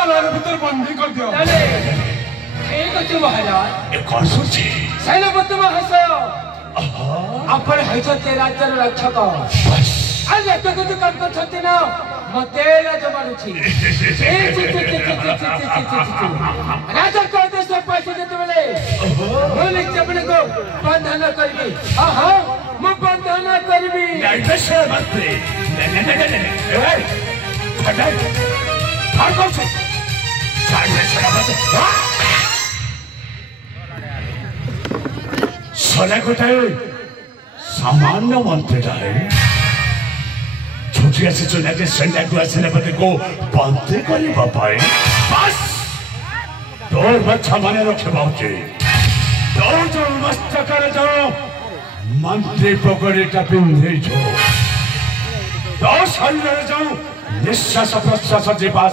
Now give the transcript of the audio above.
colour भीतर बंदी कर दियो ठीक अछि महाराज ए कौन सोची सेनापति महाशय आपण हैछते राज्यर रक्षक आज एत कुछ काम छथि न मते लाज मारुछि राजा को देश पैसे देते बेले बोले जबने को बंधन करबी हां मैं बंधन करबी नहीं तो से मंत्री नहीं ए हट हट कौन से साइड में सेनापति सोने कोटाए सामान्य मंत्री रहे छुट्टिया से चुना के संडा को सेनापति को बंदी करी बापाए बस तोर बच्चा माने रखे बाबूजी तो जो मस्त कर जाओ मंत्री पकड़े का पिंधे जो तो शरीर जाओ निश्वास प्रश्वास जीवा